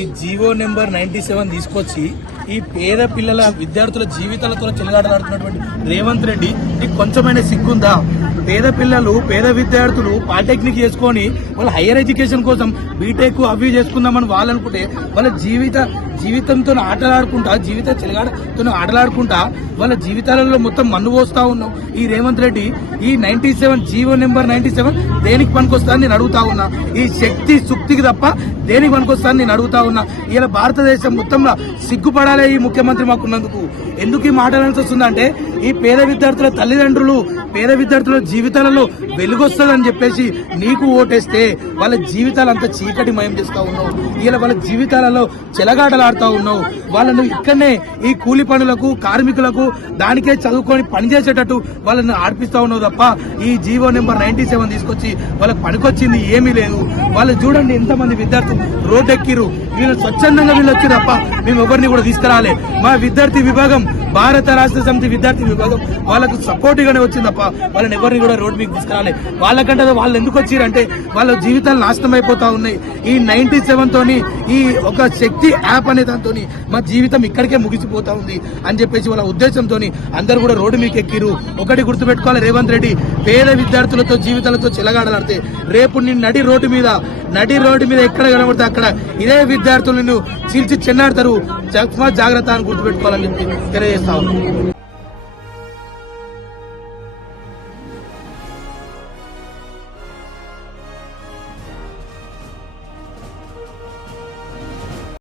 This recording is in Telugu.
ఈ జీవో నెంబర్ 97 తీసుకొచ్చి ఈ పేద పిల్లల విద్యార్థుల జీవితాలతో చెలగాటలాడుతున్నటువంటి రేవంత్ రెడ్డి నీకు కొంచెమైనా సిగ్గుందా? పేద పిల్లలు పేద విద్యార్థులు పాలిటెక్నిక్ చేసుకొని వాళ్ళ హైయర్ ఎడ్యుకేషన్ కోసం బీటెక్ అవి చేసుకుందామని వాళ్ళు అనుకుంటే వాళ్ళ జీవితంతో ఆటలాడుకుంటా చెలగాటతో ఆటలాడుకుంటా వాళ్ళ జీవితాలలో మొత్తం మన్ను పోస్తా ఉన్నాం. ఈ రేవంత్ రెడ్డి ఈ 97 జీవో నెంబర్ 97 దేనికి పనికొస్తా నేను అడుగుతా ఉన్నా. ఈ శక్తి సుక్తికి తప్ప దేనికి పనికొస్తా నేను అడుగుతా ఉన్నా. ఇలా భారతదేశం మొత్తంలో సిగ్గుపడాలి ఈ ముఖ్యమంత్రి మాకున్నందుకు. ఎందుకు ఈ మాట్లాడాల్సి వస్తుందంటే ఈ పేద విద్యార్థుల తల్లిదండ్రులు పేద విద్యార్థుల జీవితాలలో వెలుగొస్తుందని చెప్పేసి నీకు ఓటేస్తే వాళ్ళ జీవితాలంతా చీకటిమయం చేస్తా ఉన్నావు. ఇలా వాళ్ళ జీవితాలలో చెలగాటలాడుతూ ఉన్నావు. వాళ్ళను ఇక్కడనే ఈ కూలి పనులకు కార్మికులకు దానికే చదువుకొని పనిచేసేటట్టు వాళ్ళని ఆడిపిస్తా ఉన్నావు తప్ప ఈ జీవో నెంబర్ 97 తీసుకొచ్చి వాళ్ళకి పనికొచ్చింది ఏమీ లేదు. వాళ్ళు చూడండి ఎంతమంది విద్యార్థులు రోడ్డు ఎక్కిరు. వీళ్ళు స్వచ్ఛందంగా వీళ్ళు వచ్చి తప్ప మేము ఎవరిని కూడా తీసుకురాలే. మా విద్యార్థి విభాగం భారత రాష్ట్ర సమితి విద్యార్థి విభాగం వాళ్ళకు సపోర్ట్ గానే వచ్చింది తప్ప వాళ్ళని ఎవరిని కూడా రోడ్ మీకు తీసుకురాలే. వాళ్ళకంటే వాళ్ళు ఎందుకు వచ్చిరంటే వాళ్ళ జీవితాలు నాశనం అయిపోతా ఉన్నాయి. ఈ 97 తోని ఈ ఒక శక్తి యాప్ అనే దాంతో మా జీవితం ఇక్కడికే ముగిసిపోతా ఉంది అని చెప్పేసి వాళ్ళ ఉద్దేశంతో అందరూ కూడా రోడ్డు మీకు ఎక్కిరు. ఒకటి గుర్తుపెట్టుకోవాలి, రేవంత్ రెడ్డి పేద విద్యార్థులతో జీవితాలతో చెలగాడలాడితే రేపు నేను నడి రోడ్డు మీద ఎక్కడ కనబడితే అక్కడ ఇదే విద్యార్థులను చీల్చి చెన్నాడతారు. జాగ్రత్త అని గుర్తుపెట్టుకోవాలని చెప్పి తెలియజేస్తా ఉన్నాం.